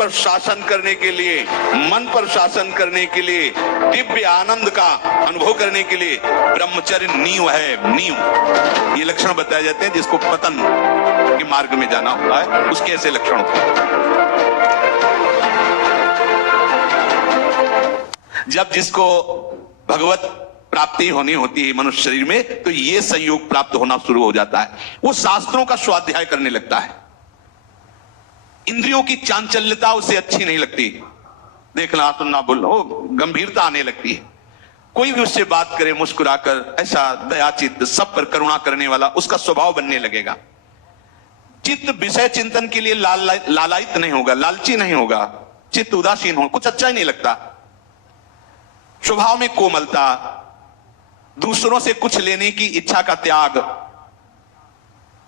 पर शासन करने के लिए, मन पर शासन करने के लिए, दिव्य आनंद का अनुभव करने के लिए ब्रह्मचर्य नींव है, नींव। ये लक्षण बताए जाते हैं जिसको पतन के मार्ग में जाना होता है, उसके ऐसे लक्षण होते हैं। जब जिसको भगवत प्राप्ति होनी होती है मनुष्य शरीर में, तो ये संयोग प्राप्त होना शुरू हो जाता है। वो शास्त्रों का स्वाध्याय करने लगता है। इंद्रियों की चांचल्यता उसे अच्छी नहीं लगती, देखना सुनना बोलो, गंभीरता आने लगती है। कोई भी उससे बात करे मुस्कुराकर, ऐसा दयाचित्त, सब पर करुणा करने वाला उसका स्वभाव बनने लगेगा। चित्त विषय चिंतन के लिए लालायित नहीं होगा, लालची नहीं होगा, चित्त उदासीन हो, कुछ अच्छा ही नहीं लगता। स्वभाव में कोमलता, दूसरों से कुछ लेने की इच्छा का त्याग,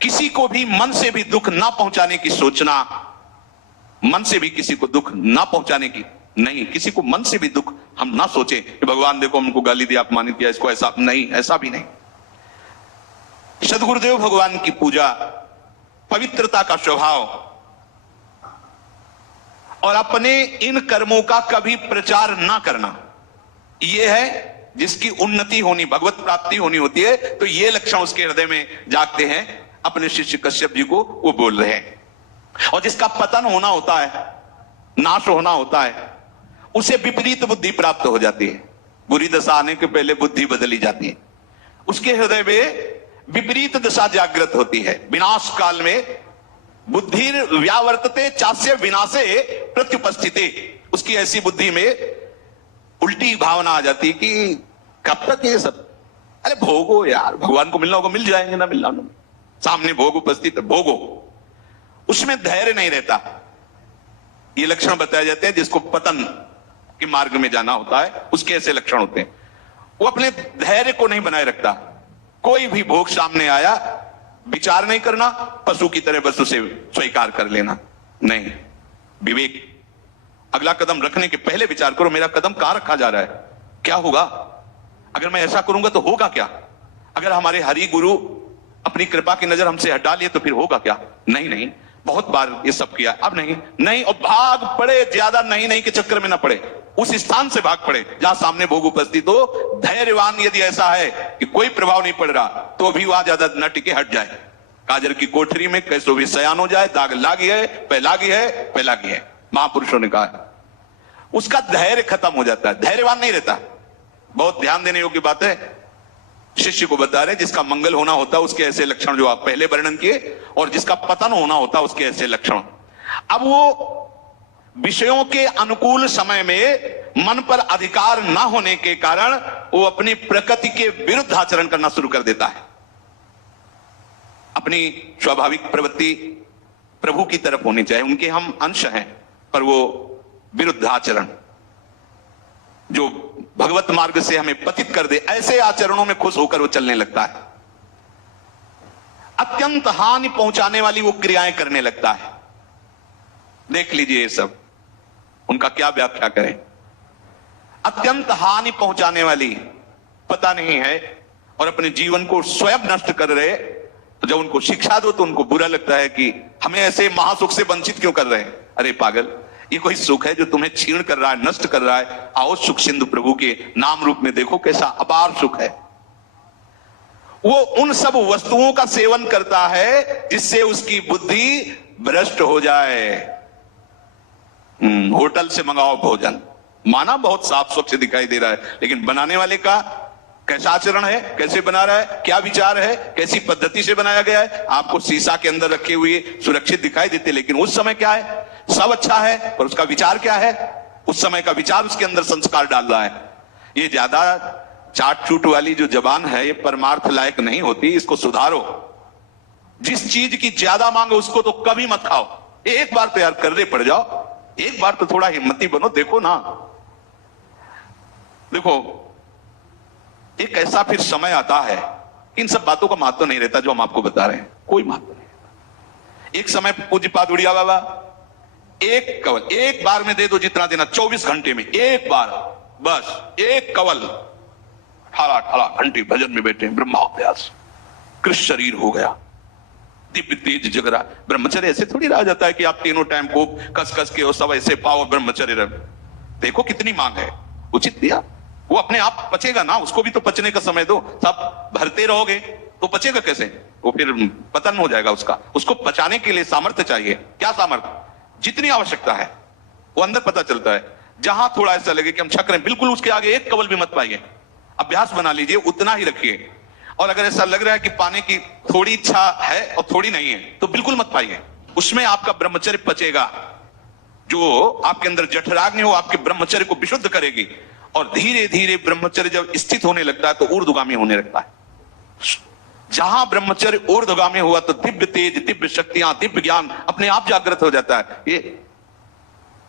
किसी को भी मन से भी दुख ना पहुंचाने की सोचना, मन से भी किसी को दुख ना पहुंचाने की नहीं, किसी को मन से भी दुख हम ना सोचें कि भगवान देखो हमको गाली दिया, अपमानित किया, इसको ऐसा नहीं, ऐसा भी नहीं। सद्गुरुदेव भगवान की पूजा, पवित्रता का स्वभाव और अपने इन कर्मों का कभी प्रचार ना करना, यह है जिसकी उन्नति होनी, भगवत प्राप्ति होनी होती है। तो ये लक्षण उसके हृदय में जागते हैं। अपने शिष्य कश्यप जी को वो बोल रहे हैं। और जिसका पतन होना होता है, नाश होना होता है, उसे विपरीत बुद्धि प्राप्त हो जाती है। बुरी दशा आने के पहले बुद्धि बदली जाती है। उसके हृदय में विपरीत दशा जागृत होती है। विनाश काल में बुद्धि व्यावर्तते चास्य विनाशे प्रत्युपस्थिते, उसकी ऐसी बुद्धि में उल्टी भावना आ जाती कि कब तक ये सब, अरे भोगो यार, भगवान को मिलना होगा मिल जाएंगे, ना मिलना ना, सामने भोग उपस्थित है, भोगो। उसमें धैर्य नहीं रहता। ये लक्षण बताए जाते हैं जिसको पतन के मार्ग में जाना होता है, उसके ऐसे लक्षण होते हैं। वो अपने धैर्य को नहीं बनाए रखता। कोई भी भोग सामने आया, विचार नहीं करना, पशु की तरह बस उसे स्वीकार कर लेना, नहीं। विवेक, अगला कदम रखने के पहले विचार करो, मेरा कदम कहां रखा जा रहा है, क्या होगा, अगर मैं ऐसा करूंगा तो होगा क्या, अगर हमारे हरि गुरु अपनी कृपा की नजर हमसे हटा लिए तो फिर होगा क्या। नहीं नहीं, बहुत बार ये सब किया, अब नहीं नहीं, और भाग पड़े, ज्यादा नहीं नहीं के चक्कर में ना पड़े, उस स्थान से भाग पड़े जहां सामने भोग उपस्थित हो। धैर्यवान यदि ऐसा है कि कोई प्रभाव नहीं पड़ रहा, तो भी वहां ज्यादा न टिके, हट जाए। काजर की कोठरी में कैसो भी सयान हो जाए, दाग लागी है, पैलागी है, पैलागी है, महापुरुषों ने कहा है। उसका धैर्य खत्म हो जाता है, धैर्यवान नहीं रहता। बहुत ध्यान देने योग्य बात है। शिष्य को बता रहे जिसका मंगल होना होता है उसके ऐसे लक्षण जो आप पहले वर्णन किए, और जिसका पतन होना होता है उसके ऐसे लक्षण। अब वो विषयों के अनुकूल समय में मन पर अधिकार ना होने के कारण वो अपनी प्रकृति के विरुद्ध आचरण करना शुरू कर देता है। अपनी स्वाभाविक प्रवृत्ति प्रभु की तरफ होनी चाहिए, उनके हम अंश हैं, पर वो विरुद्ध आचरण जो भगवत मार्ग से हमें पतित कर दे, ऐसे आचरणों में खुश होकर वो चलने लगता है। अत्यंत हानि पहुंचाने वाली वो क्रियाएं करने लगता है। देख लीजिए ये सब, उनका क्या व्याख्या करें। अत्यंत हानि पहुंचाने वाली, पता नहीं है, और अपने जीवन को स्वयं नष्ट कर रहे। तो जब उनको शिक्षा दो तो उनको बुरा लगता है कि हमें ऐसे महासुख से वंचित क्यों कर रहे हैं। अरे पागल, ये कोई सुख है जो तुम्हें क्षीण कर रहा है, नष्ट कर रहा है। आओ सुख सिंधु प्रभु के नाम रूप में देखो, कैसा अपार सुख है। वो उन सब वस्तुओं का सेवन करता है जिससे उसकी बुद्धि भ्रष्ट हो जाए। होटल से मंगाओ भोजन, माना बहुत साफ स्वच्छ दिखाई दे रहा है, लेकिन बनाने वाले का कैसा आचरण है, कैसे बना रहा है, क्या विचार है, कैसी पद्धति से बनाया गया है। आपको शीशा के अंदर रखे हुए सुरक्षित दिखाई देते, लेकिन उस समय क्या है, सब अच्छा है, पर उसका विचार क्या है, उस समय का विचार उसके अंदर संस्कार डाल रहा है। ये ज्यादा चाट चूट वाली जो जबान है, ये परमार्थ लायक नहीं होती, इसको सुधारो। जिस चीज की ज्यादा मांग है उसको तो कभी मत खाओ। एक बार तो यार कर्रे पड़ जाओ, एक बार तो थोड़ा हिम्मती बनो। देखो ना, देखो एक ऐसा फिर समय आता है, इन सब बातों का महत्व नहीं रहता जो हम आपको बता रहे हैं, कोई महत्व नहीं। एक समय पूज्यपाद उड़िया बाबा एक कवल एक बार में दे दो, जितना देना, 24 घंटे में एक बार, बस एक कवल। 18 घंटे भजन में बैठे, ब्रह्माभ्यास, कृष्ण शरीर हो गया, दिव्य तेज जग रहा। ब्रह्मचर्य ऐसे थोड़ी रहा जाता है कि आप तीनों टाइम को कस कस के और सब ऐसे पाओ ब्रह्मचर्य रहे। देखो कितनी मांग है, उचित दिया। वो अपने आप पचेगा ना, उसको भी तो पचने का समय दो। सब भरते रहोगे तो पचेगा कैसे? वो फिर पतन हो जाएगा उसका। उसको पचाने के लिए सामर्थ्य चाहिए। क्या सामर्थ्य? जितनी आवश्यकता है वो अंदर पता चलता है। जहां थोड़ा ऐसा लगे कि हम छक रहे हैं, बिल्कुल उसके आगे एक कवल भी मत पाइए। अभ्यास बना लीजिए, उतना ही रखिए। और अगर ऐसा लग रहा है कि पाने की थोड़ी इच्छा है और थोड़ी नहीं है, तो बिल्कुल मत पाइए। उसमें आपका ब्रह्मचर्य पचेगा। जो आपके अंदर जठराग्नि हो आपके ब्रह्मचर्य को विशुद्ध करेगी। और धीरे धीरे ब्रह्मचर्य जब स्थित होने लगता है तो ऊर्ध्वगामी होने लगता है। जहां ब्रह्मचर्य ऊर्ध्वगामी हुआ तो दिव्य तेज, दिव्य शक्तियां, दिव्य ज्ञान अपने आप जागृत हो जाता है। ये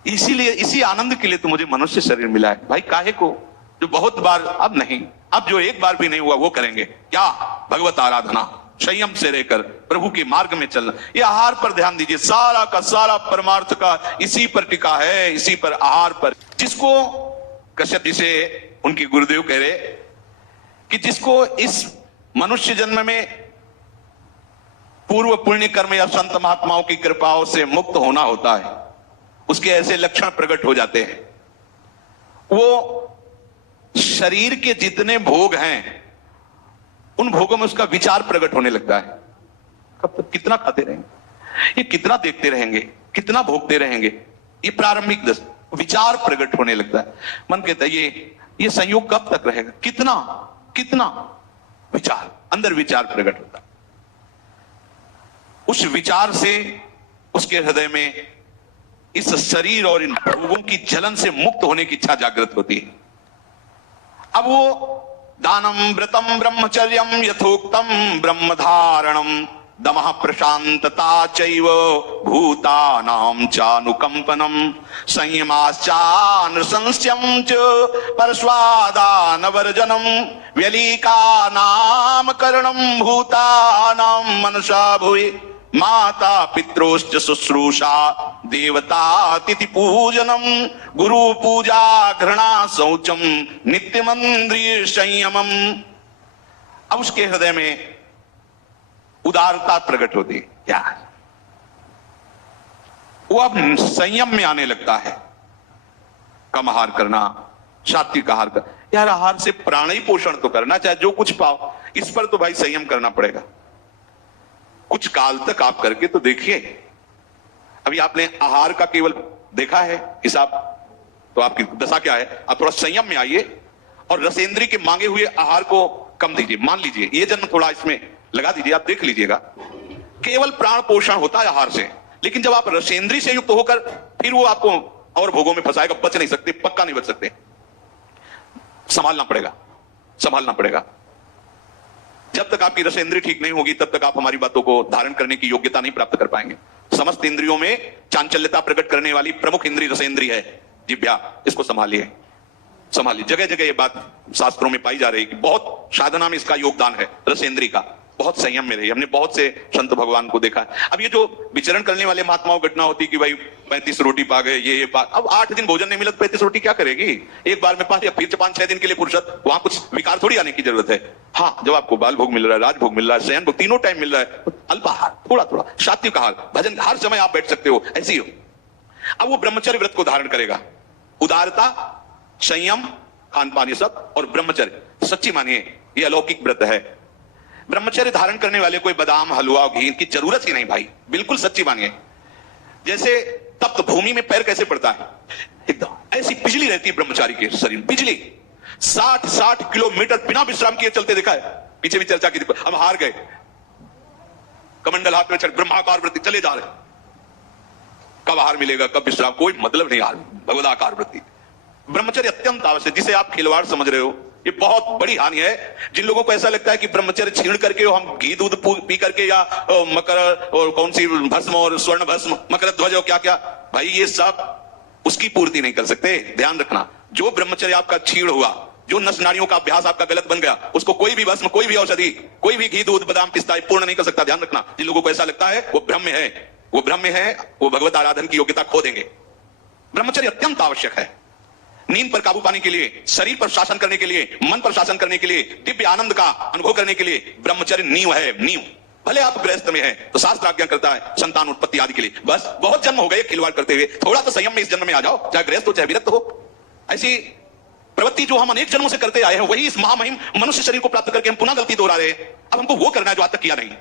इसीलिए, इसी आनंद के लिए तो मुझे मनुष्य शरीर मिला है भाई। काहे को? जो बहुत बार, अब नहीं, अब जो एक बार भी नहीं हुआ वो करेंगे। क्या? भगवत आराधना, संयम से रहकर प्रभु के मार्ग में चलना। ये आहार पर ध्यान दीजिए। सारा का सारा परमार्थ का इसी पर टिका है, इसी पर, आहार पर। जिसको कश्यप जी से उनके गुरुदेव कह रहे कि जिसको इस मनुष्य जन्म में पूर्व पुण्य कर्म या संत महात्माओं की कृपाओं से मुक्त होना होता है, उसके ऐसे लक्षण प्रकट हो जाते हैं। वो शरीर के जितने भोग हैं उन भोगों में उसका विचार प्रकट होने लगता है। कब तक? कितना खाते रहेंगे, ये कितना देखते रहेंगे, कितना भोगते रहेंगे, ये प्रारंभिक विचार प्रकट होने लगता है। मन कहता है ये संयोग कब तक रहेगा? कितना कितना विचार, अंदर विचार प्रकट होता है। उस विचार से उसके हृदय में इस शरीर और इन भोगों की जलन से मुक्त होने की इच्छा जागृत होती है। अब वो दानम व्रतम ब्रह्मचर्यम यथोक्तम ब्रह्मधारणम दमः प्रशांतता चैव भूतानां चानुकंपनम संयमाश्चानुशंस्यं च परस्वादानवर्जनम व्यलीकानामकरणं भूतानां मनसा भुवि माता पित्रोश्च शुश्रूषा देवतातिथि पूजनम गुरु पूजा घृणा शौचम नित्यमंद्रिय संयमम। अब उसके हृदय में उदारता प्रकट होती है। क्या? वो अब संयम में आने लगता है। कम आहार करना, सात्विक आहार कर। यार आहार से प्राण ही पोषण तो करना, चाहे जो कुछ पाओ, इस पर तो भाई संयम करना पड़ेगा। कुछ काल तक आप करके तो देखिए। अभी आपने आहार का केवल देखा है हिसाब, तो आपकी दशा क्या है? आप थोड़ा संयम में आइए और रसेंद्री के मांगे हुए आहार को कम दीजिए। मान लीजिए ये जन्म थोड़ा इसमें लगा दीजिए, आप देख लीजिएगा। केवल प्राण पोषण होता है आहार से, लेकिन जब आप रसेंद्री से युक्त होकर फिर वो आपको और भोगों में फंसाएगा। बच नहीं सकते, पक्का नहीं बच सकते। संभालना पड़ेगा, संभालना पड़ेगा। जब तक आपकी रसेंद्री ठीक नहीं होगी तब तक आप हमारी बातों को धारण करने की योग्यता नहीं प्राप्त कर पाएंगे। समस्त इंद्रियों में चांचल्यता प्रकट करने वाली प्रमुख इंद्रिय रसेंद्री है जिह्वा। इसको संभालिए, संभालिए। जगह जगह ये बात शास्त्रों में पाई जा रही है कि बहुत साधना में इसका योगदान है रसेंद्री का। बहुत संयम में रही। हमने बहुत से संत भगवान को देखा है। अब ये जो विचरण करने वाले महात्माओं घटना होती कि भाई 35 रोटी पा गए, ये पा, अब 8 दिन भोजन नहीं मिला तो 35 रोटी क्या करेगी? एक बार में 5 या फिर 5-6 दिन के लिए फुर्सत, वहां कुछ विकार थोड़ी आने की जरूरत है। हाँ, जब आपको बाल भोग मिल रहा है, राज भोग मिल रहा है, शयन भोग तीनों टाइम मिल रहा है, अल्पाहार, थोड़ा थोड़ा सात्विक आहार, भजन, हर समय आप बैठ सकते हो, ऐसी हो। अब वो ब्रह्मचर्य व्रत को धारण करेगा। उदारता, संयम, खान पान, ये सब, और ब्रह्मचर्य। सच्ची मानिए ये अलौकिक व्रत है। ब्रह्मचर्य धारण करने वाले कोई बादाम, हलवा, घी की जरूरत ही नहीं भाई। बिल्कुल सच्ची मानिए। जैसे तप्त भूमि में पैर कैसे पड़ता है, एकदम ऐसी बिजली रहती है ब्रह्मचारी के शरीर। बिजली 60 किलोमीटर बिना विश्राम किए चलते देखा है। पीछे भी चर्चा की थी। हम हार गए। कमंडल हाथ में चढ़ ब्रह्माकार वृत्ति चले जा रहे। कब आहार मिलेगा, कब विश्राम, कोई मतलब नहीं। आहार भगवदाकार वृत्ति। ब्रह्मचर्य अत्यंत आवश्यक, जिसे आप खिलवाड़ समझ रहे हो, ये बहुत बड़ी हानि है। जिन लोगों को ऐसा लगता है कि ब्रह्मचर्य छीण करके हम घी दूध पी करके या मकर और कौन सी भस्म और स्वर्ण भस्म, मकर ध्वज और क्या क्या, भाई ये सब उसकी पूर्ति नहीं कर सकते। ध्यान रखना, जो ब्रह्मचर्य आपका छीण हुआ, जो नस नाड़ियों का अभ्यास आपका गलत बन गया, उसको कोई भी भस्म, कोई भी औषधि, कोई भी घी दूध बादाम पिस्ता पूर्ण नहीं कर सकता। ध्यान रखना। जिन लोगों को ऐसा लगता है वो भ्रम में है, वो भ्रम में है, वो भगवत आराधन की योग्यता खो देंगे। ब्रह्मचर्य अत्यंत आवश्यक है। नींद पर काबू पाने के लिए, शरीर पर शासन करने के लिए, मन पर शासन करने के लिए, दिव्य आनंद का अनुभव करने के लिए ब्रह्मचर्य नींव है। नींव भले आप गृहस्थ में हैं तो शास्त्र आज्ञा करता है संतान उत्पत्ति आदि के लिए। बस बहुत जन्म हो गए खिलवाड़ करते हुए, थोड़ा तो संयम में इस जन्म में आ जाओ, चाहे गृहस्थ हो चाहे विरक्त हो। ऐसी प्रवृत्ति जो हम अनेक जन्मों से करते आए हैं, वही इस महामहिम मनुष्य शरीर को प्राप्त करके हम पुनः गलती दोहरा रहे हैं। अब हमको वो करना है जो आज तक किया नहीं।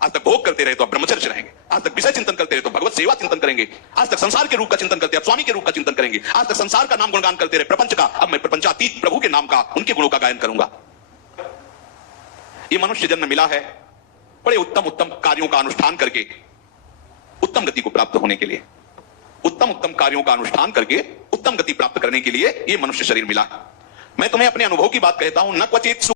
आज तक भोग करते रहे तो अब ब्रह्मचर्य रहेंगे, आज तक विषय चिंतन करते रहे तो भगवत सेवा चिंतन करेंगे, आज तक संसार के रूप का चिंतन करते अब स्वामी के रूप का चिंतन करेंगे, आज तक संसार का नाम गुणगान करते रहे प्रपंच का, अब मैं प्रपंचातीत प्रभु के नाम का, उनके गुणों का गायन करूंगा। ये मनुष्य जन्म मिला है बड़े उत्तम उत्तम कार्यों का अनुष्ठान करके उत्तम गति को प्राप्त होने के लिए, उत्तम उत्तम कार्यों का अनुष्ठान करके उत्तम गति प्राप्त करने के लिए ये मनुष्य शरीर मिला। मैं तुम्हें अपने अनुभव की बात कहता हूं, न क्वचित